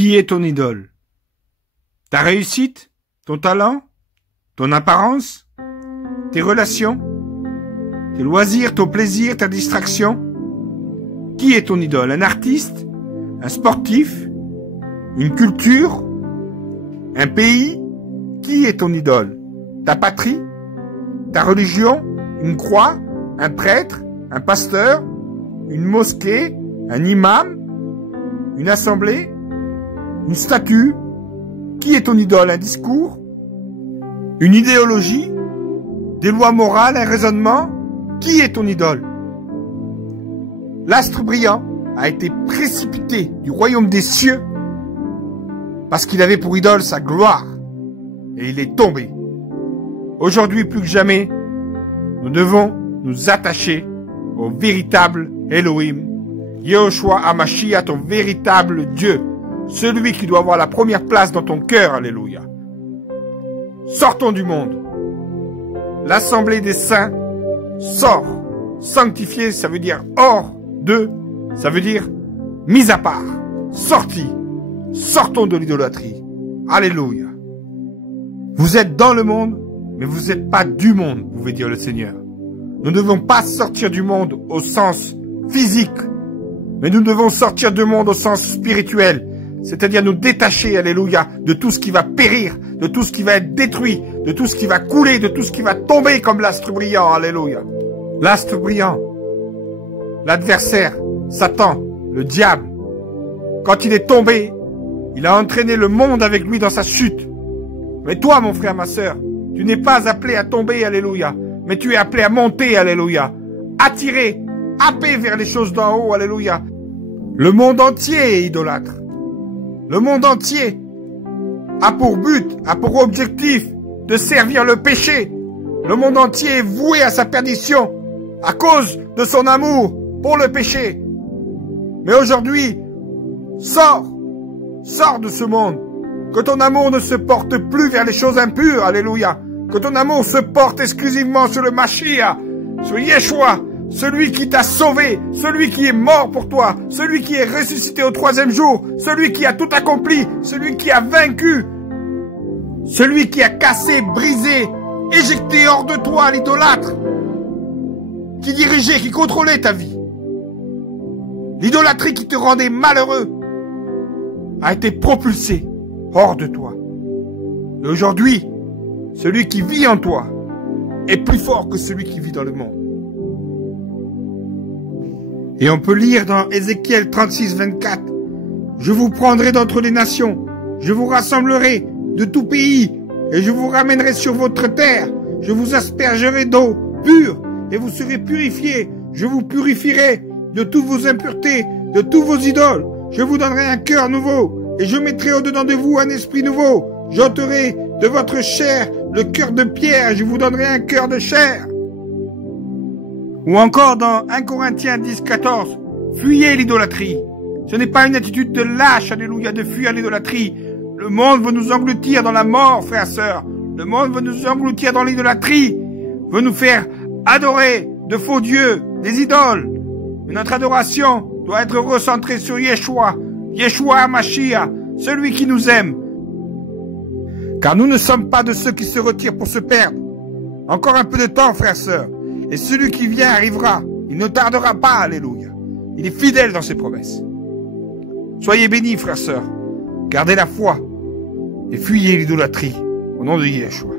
Qui est ton idole? Ta réussite? Ton talent? Ton apparence? Tes relations? Tes loisirs, ton plaisir, ta distraction? Qui est ton idole? Un artiste? Un sportif? Une culture? Un pays? Qui est ton idole? Ta patrie? Ta religion? Une croix? Un prêtre? Un pasteur? Une mosquée? Un imam? Une assemblée? Une statue? Qui est ton idole? Un discours? Une idéologie? Des lois morales? Un raisonnement? Qui est ton idole? L'astre brillant a été précipité du royaume des cieux parce qu'il avait pour idole sa gloire et il est tombé. Aujourd'hui plus que jamais, nous devons nous attacher au véritable Elohim, Yehoshua HaMashiach, ton véritable Dieu, celui qui doit avoir la première place dans ton cœur, alléluia. Sortons du monde. L'assemblée des saints sort. Sanctifié, ça veut dire hors de, ça veut dire mis à part, sorti. Sortons de l'idolâtrie. Alléluia. Vous êtes dans le monde, mais vous n'êtes pas du monde, pouvait dire le Seigneur. Nous ne devons pas sortir du monde au sens physique, mais nous devons sortir du monde au sens spirituel, c'est-à-dire nous détacher, alléluia, de tout ce qui va périr, de tout ce qui va être détruit, de tout ce qui va couler, de tout ce qui va tomber comme l'astre brillant, alléluia. L'astre brillant, l'adversaire, Satan, le diable, quand il est tombé, il a entraîné le monde avec lui dans sa chute. Mais toi, mon frère, ma sœur, tu n'es pas appelé à tomber, alléluia, mais tu es appelé à monter, alléluia, attirer, happer vers les choses d'en haut, alléluia. Le monde entier est idolâtre. Le monde entier a pour but, a pour objectif de servir le péché. Le monde entier est voué à sa perdition à cause de son amour pour le péché. Mais aujourd'hui, sors de ce monde. Que ton amour ne se porte plus vers les choses impures, alléluia. Que ton amour se porte exclusivement sur le Mashiach, sur Yeshua, celui qui t'a sauvé, celui qui est mort pour toi, celui qui est ressuscité au 3e jour, celui qui a tout accompli, celui qui a vaincu, celui qui a cassé, brisé, éjecté hors de toi l'idolâtre, qui dirigeait, qui contrôlait ta vie. L'idolâtrie qui te rendait malheureux a été propulsée hors de toi. Et aujourd'hui, celui qui vit en toi est plus fort que celui qui vit dans le monde. Et on peut lire dans Ézéchiel 36, 24, « Je vous prendrai d'entre les nations, je vous rassemblerai de tout pays, et je vous ramènerai sur votre terre, je vous aspergerai d'eau pure, et vous serez purifiés, je vous purifierai de toutes vos impuretés, de tous vos idoles, je vous donnerai un cœur nouveau, et je mettrai au-dedans de vous un esprit nouveau, j'ôterai de votre chair le cœur de pierre, et je vous donnerai un cœur de chair. » Ou encore dans 1 Corinthiens 10, 14, « Fuyez l'idolâtrie. » Ce n'est pas une attitude de lâche, alléluia, de fuir l'idolâtrie. Le monde veut nous engloutir dans la mort, frères, sœurs. Le monde veut nous engloutir dans l'idolâtrie, veut nous faire adorer de faux dieux, des idoles. Mais notre adoration doit être recentrée sur Yeshua, Yehoshua HaMashiach, celui qui nous aime. Car nous ne sommes pas de ceux qui se retirent pour se perdre. Encore un peu de temps, frères, sœurs. Et celui qui vient arrivera. Il ne tardera pas, alléluia. Il est fidèle dans ses promesses. Soyez bénis, frères, sœurs. Gardez la foi. Et fuyez l'idolâtrie. Au nom de Yeshua.